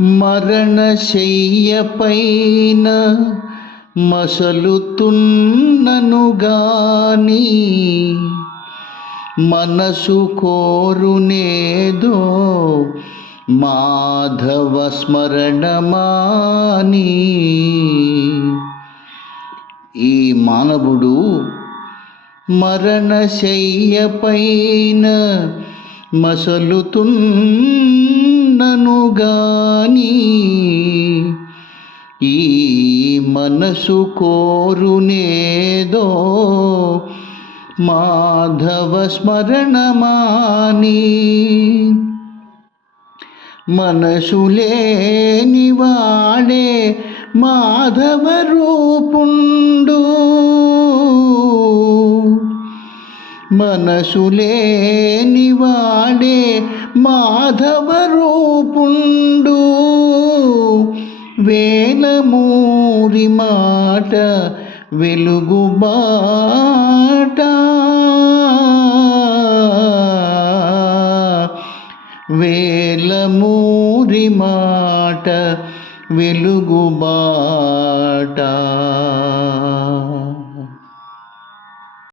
మరణశయ్యపైన మసలుతున్నను గాని మనసు కోరునేదో మాధవ స్మరణమాని. ఈ మానవుడు మరణశయ్యపైన మసలుతున్నను గాని ఈ మనసు కోరునేదో మాధవ స్మరణమాని. మనసు లేనివాడే మాధవ రూపుండు, మనసు లేనివాడే మాధవ రూపుండు. వేలమూరి మాట వెలుగు బాట, వేలమూరి మాట వెలుగు బాట.